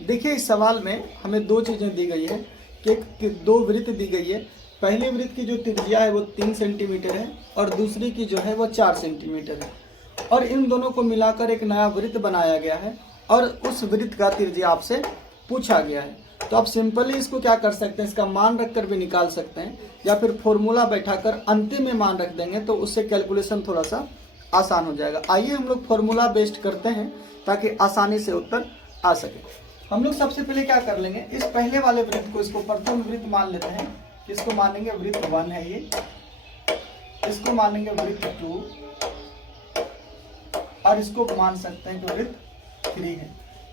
देखिए इस सवाल में हमें दो चीज़ें दी गई है कि दो वृत्त दी गई है। पहले वृत्त की जो त्रिज्या है वो 3 सेंटीमीटर है और दूसरी की जो है वो 4 सेंटीमीटर है, और इन दोनों को मिलाकर एक नया वृत्त बनाया गया है और उस वृत्त का त्रिज्या आपसे पूछा गया है। तो आप सिंपली इसको क्या कर सकते हैं, इसका मान रखकर भी निकाल सकते हैं या फिर फॉर्मूला बैठाकर अंतिम में मान रख देंगे तो उससे कैलकुलेशन थोड़ा सा आसान हो जाएगा। आइए हम लोग फॉर्मूला बेस्ड करते हैं ताकि आसानी से उत्तर आ सके। हम लोग सबसे पहले क्या कर लेंगे, इस पहले वाले वृत्त को, इसको प्रथम वृत्त मान लेते हैं। इसको मानेंगे वृत्त 1 है ये, इसको मानेंगे वृत्त 2 और इसको मान सकते हैं कि वृत्त 3 है।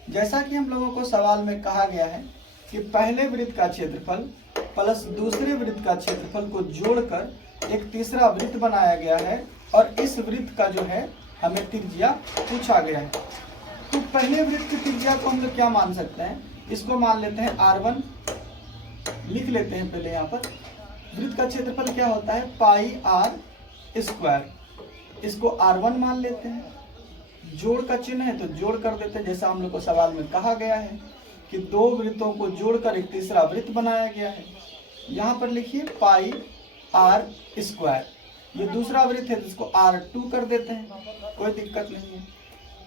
जैसा कि हम लोगों को सवाल में कहा गया है कि पहले वृत्त का क्षेत्रफल प्लस दूसरे वृत्त का क्षेत्रफल को जोड़कर एक तीसरा वृत्त बनाया गया है और इस वृत्त का जो है हमें त्रिज्या पूछा गया है। तो पहले वृत्त की त्रिज्या को हम लोग क्या मान सकते हैं, इसको मान लेते हैं r1, लिख लेते हैं पहले। यहाँ पर वृत्त का क्षेत्रफल क्या होता है, पाई r स्क्वायर, इसको r1 मान लेते हैं। जोड़ का चिन्ह है तो जोड़ कर देते हैं, जैसा हम लोग को सवाल में कहा गया है कि दो वृत्तों को जोड़कर एक तीसरा वृत्त बनाया गया है। यहाँ पर लिखिए पाई r स्क्वायर, ये दूसरा वृत्त है जिसको r2 कर देते हैं, कोई दिक्कत नहीं है।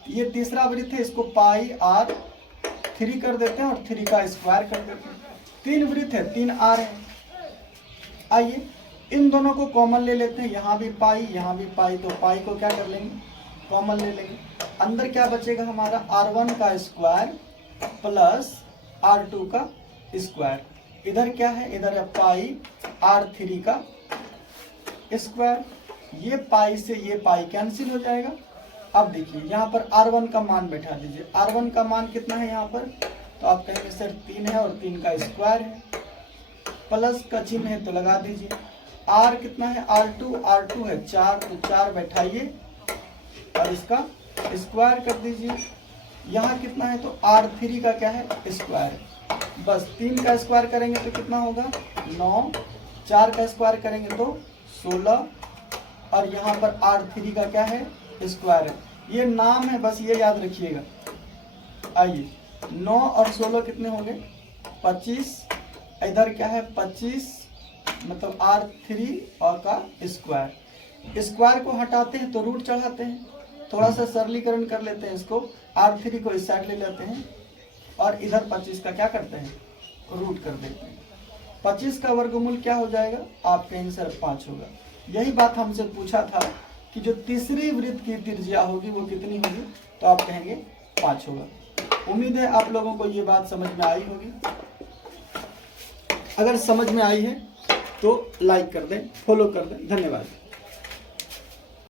ये तीसरा वृत्त है, इसको पाई r3 कर देते हैं और 3 का स्क्वायर कर देते हैं। 3 वृत्त है, 3 r है। आइए इन दोनों को कॉमन ले लेते हैं, यहाँ भी पाई यहाँ भी पाई, तो पाई को क्या कर लेंगे, कॉमन ले लेंगे। अंदर क्या बचेगा हमारा, r1 का स्क्वायर प्लस r2 का स्क्वायर। इधर क्या है, इधर है पाई r3 का स्क्वायर। ये पाई से ये पाई कैंसिल हो जाएगा। अब देखिए यहाँ पर r1 का मान बैठा दीजिए। r1 का मान कितना है यहाँ पर, तो आप कहेंगे सर 3 है और 3 का स्क्वायर है, प्लस का चिन्ह है तो लगा दीजिए। r कितना है, r2 है 4, तो 4 बैठाइए और इसका स्क्वायर कर दीजिए। यहाँ कितना है, तो r3 का क्या है, स्क्वायर है। बस 3 का स्क्वायर करेंगे तो कितना होगा 9, 4 का स्क्वायर करेंगे तो 16 और यहाँ पर r3 का क्या है, स्क्वायर है। ये नाम है, बस ये याद रखिएगा। आइए 9 और 16 कितने होंगे, 25। इधर क्या है 25, मतलब r3 और का स्क्वायर। स्क्वायर को हटाते हैं तो रूट चढ़ाते हैं, थोड़ा सा सरलीकरण कर लेते हैं। इसको r3 को इस साइड ले लेते हैं और इधर 25 का क्या करते हैं, रूट कर देते हैं। 25 का वर्गमूल क्या हो जाएगा, आपका आंसर 5 होगा। यही बात हमसे पूछा था कि जो तीसरी वृत्त की त्रिज्या होगी वो कितनी होगी, तो आप कहेंगे 5 होगा। उम्मीद है आप लोगों को ये बात समझ में आई होगी। अगर समझ में आई है तो लाइक कर दें, फॉलो कर दें। धन्यवाद।